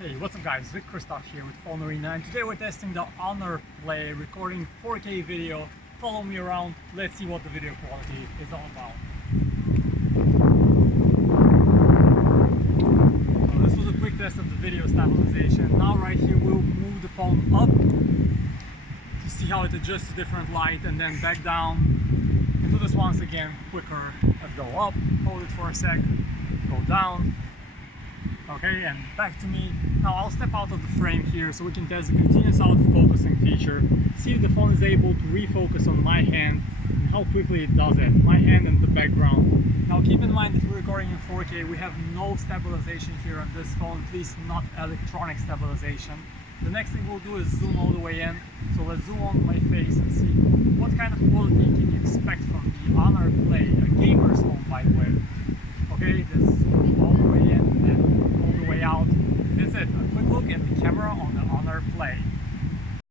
Hey, what's up guys, Vic Christoph here with PhoneArena, and today we're testing the Honor Play, recording 4K video. Follow me around, let's see what the video quality is all about. So this was a quick test of the video stabilization. Now right here we'll move the phone up to see how it adjusts to different light, and then back down. And do this once again, quicker. Let's go up, hold it for a sec, go down. Okay, and back to me. Now I'll step out of the frame here so we can test the continuous autofocusing feature. See if the phone is able to refocus on my hand and how quickly it does it. My hand and the background. Now keep in mind that we're recording in 4K. We have no stabilization here on this phone, at least not electronic stabilization. The next thing we'll do is zoom all the way in. So let's zoom on my face and see what kind of quality can you expect from the Honor Play, a gamer's phone by the way. Okay, let's zoom all the way in and then all the way out. That's it. A quick look at the camera on the